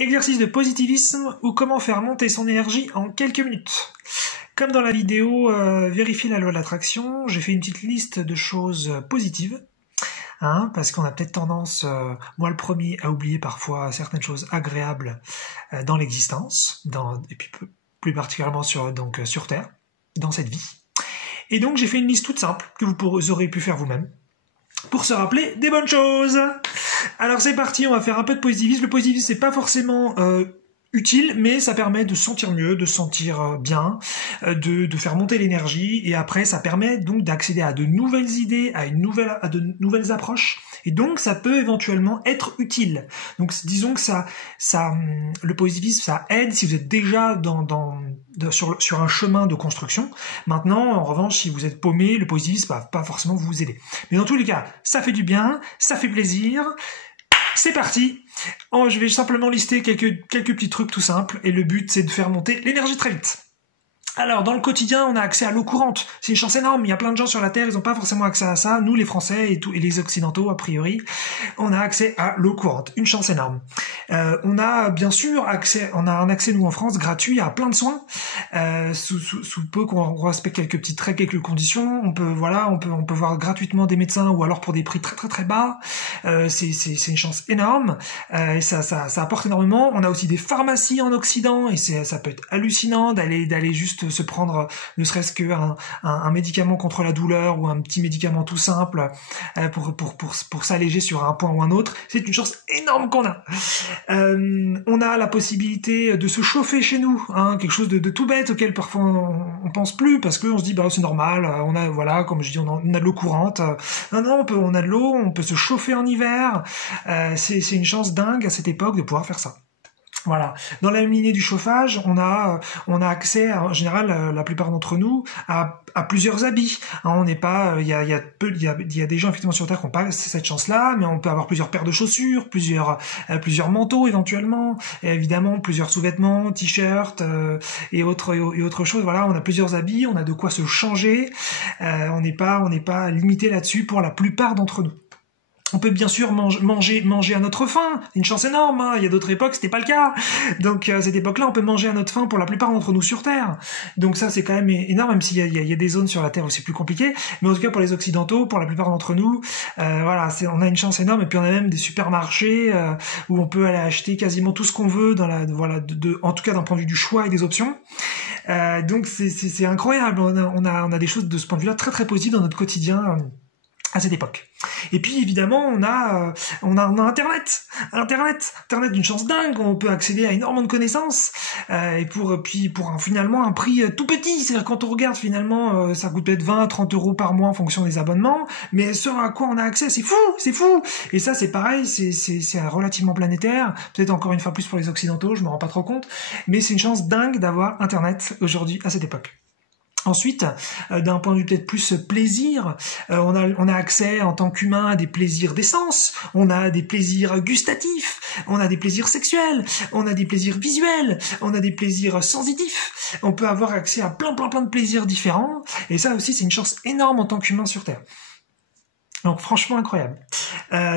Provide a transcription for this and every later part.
Exercice de positivisme ou comment faire monter son énergie en quelques minutes. Comme dans la vidéo Vérifier la loi de l'attraction, j'ai fait une petite liste de choses positives, parce qu'on a peut-être tendance, moi le premier, à oublier parfois certaines choses agréables dans l'existence, et puis plus particulièrement sur Terre, dans cette vie. Et donc j'ai fait une liste toute simple que vous aurez pu faire vous-même pour se rappeler des bonnes choses. Alors c'est parti, on va faire un peu de positivisme. Le positivisme, c'est pas forcément utile, mais ça permet de se sentir mieux, de se sentir bien, de faire monter l'énergie, et après ça permet donc d'accéder à de nouvelles idées, à de nouvelles approches, et donc ça peut éventuellement être utile. Donc disons que le positivisme, ça aide si vous êtes déjà sur un chemin de construction. Maintenant, en revanche, si vous êtes paumé, le positivisme va pas forcément vous aider. Mais dans tous les cas, ça fait du bien, ça fait plaisir. C'est parti. Je vais simplement lister quelques petits trucs tout simples, et le but c'est de faire monter l'énergie très vite. Alors, dans le quotidien, on a accès à l'eau courante. C'est une chance énorme. Il y a plein de gens sur la Terre, ils n'ont pas forcément accès à ça. Nous, les Français et les Occidentaux, a priori, on a accès à l'eau courante. Une chance énorme. On a bien sûr un accès, nous, en France, gratuit à plein de soins. Sous peu qu'on respecte quelques petits traits, quelques conditions. On peut voir gratuitement des médecins, ou alors pour des prix très très très bas. C'est une chance énorme. Et ça apporte énormément. On a aussi des pharmacies en Occident, et ça peut être hallucinant d'aller juste se prendre ne serait-ce qu'un médicament contre la douleur, ou un petit médicament tout simple pour s'alléger sur un point ou un autre. C'est une chance énorme qu'on a. On a la possibilité de se chauffer chez nous, quelque chose de tout bête auquel parfois on pense plus, parce qu'on se dit c'est normal, on a, comme je dis, on a de l'eau courante. Non, on a de l'eau, on peut se chauffer en hiver. C'est une chance dingue à cette époque de pouvoir faire ça. Voilà. Dans la même lignée du chauffage, on a accès, en général, la plupart d'entre nous, à plusieurs habits. On n'est pas, il y a des gens effectivement sur Terre qui n'ont pas cette chance-là, mais on peut avoir plusieurs paires de chaussures, plusieurs manteaux éventuellement, et évidemment plusieurs sous-vêtements, t-shirts et autre chose. Voilà, on a plusieurs habits, on a de quoi se changer. On n'est pas limité là-dessus pour la plupart d'entre nous. On peut bien sûr manger à notre faim, une chance énorme. Il y a d'autres époques, c'était pas le cas. Donc à cette époque-là, on peut manger à notre faim pour la plupart d'entre nous sur Terre. Donc ça, c'est quand même énorme, même s'il y a des zones sur la Terre où c'est plus compliqué. Mais en tout cas, pour les Occidentaux, pour la plupart d'entre nous, on a une chance énorme. Et puis on a même des supermarchés où on peut aller acheter quasiment tout ce qu'on veut, en tout cas d'un point de vue du choix et des options. Donc c'est incroyable. On a des choses de ce point de vue-là très très positives dans notre quotidien à cette époque. Et puis évidemment on a Internet, d'une chance dingue. On peut accéder à énormément de connaissances et pour finalement un prix tout petit. C'est-à-dire quand on regarde finalement ça coûte peut-être 20-30 € par mois en fonction des abonnements, mais ce à quoi on a accès, c'est fou. Et ça c'est pareil, c'est relativement planétaire. Peut-être encore une fois plus pour les Occidentaux, je me rends pas trop compte, mais c'est une chance dingue d'avoir Internet aujourd'hui à cette époque. Ensuite, d'un point de vue peut-être plus plaisir, on a accès en tant qu'humain à des plaisirs d'essence, on a des plaisirs gustatifs, on a des plaisirs sexuels, on a des plaisirs visuels, on a des plaisirs sensitifs. On peut avoir accès à plein de plaisirs différents, et ça aussi c'est une chance énorme en tant qu'humain sur Terre. Donc franchement incroyable.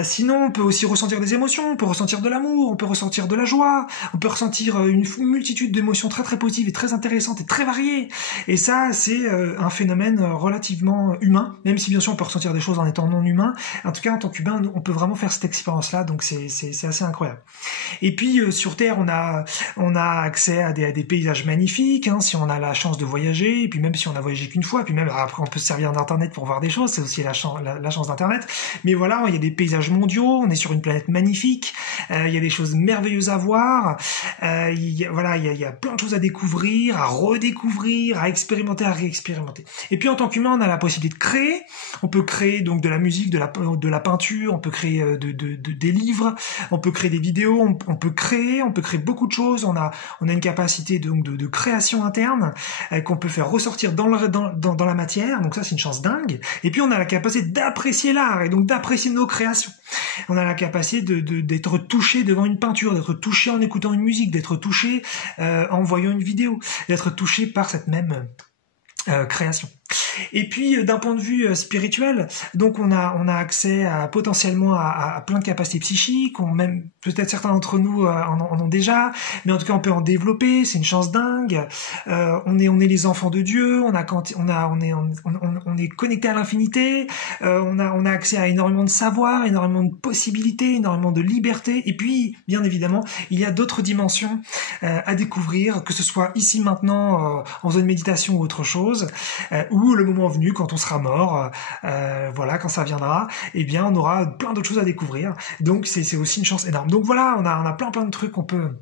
Sinon, on peut aussi ressentir des émotions, on peut ressentir de l'amour, on peut ressentir de la joie, on peut ressentir une multitude d'émotions très très positives et très intéressantes et très variées. Et ça, c'est un phénomène relativement humain, même si bien sûr on peut ressentir des choses en étant non humain. En tout cas, en tant qu'humain, on peut vraiment faire cette expérience-là, donc c'est assez incroyable. Et puis sur Terre, on a accès à des paysages magnifiques, si on a la chance de voyager, et puis même si on a voyagé qu'une fois, et puis même après on peut se servir d'internet pour voir des choses, c'est aussi la chance d'Internet. Mais voilà, il y a des paysages mondiaux, on est sur une planète magnifique, il y a des choses merveilleuses à voir, il y a plein de choses à découvrir, à redécouvrir, à expérimenter, à réexpérimenter. Et puis en tant qu'humain, on a la possibilité de créer. On peut créer donc de la musique, de la peinture, on peut créer des livres, on peut créer des vidéos, on peut créer beaucoup de choses. On a une capacité donc de création interne qu'on peut faire ressortir dans la matière. Donc ça, c'est une chance dingue. Et puis on a la capacité d'apprécier l'art et donc d'apprécier nos créations. On a la capacité d'être touché devant une peinture, d'être touché en écoutant une musique, d'être touché en voyant une vidéo, d'être touché par cette même création. Et puis d'un point de vue spirituel, donc on a accès potentiellement à plein de capacités psychiques, même peut-être certains d'entre nous en ont déjà, mais en tout cas on peut en développer, c'est une chance dingue. On est les enfants de Dieu, on est connecté à l'infinité, on a accès à énormément de savoir, énormément de possibilités, énormément de liberté, et puis bien évidemment il y a d'autres dimensions à découvrir, que ce soit ici maintenant en faisant une méditation ou autre chose, ou le moment venu quand on sera mort, voilà, quand ça viendra, eh bien on aura plein d'autres choses à découvrir. Donc c'est aussi une chance énorme. Donc voilà, on a plein de trucs qu'on peut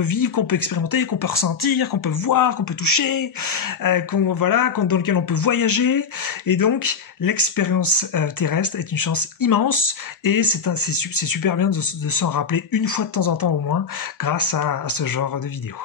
vivre, qu'on peut expérimenter, qu'on peut ressentir, qu'on peut voir, qu'on peut toucher, dans lequel on peut voyager. Et donc l'expérience terrestre est une chance immense, et c'est super bien de s'en rappeler une fois de temps en temps au moins grâce à ce genre de vidéos.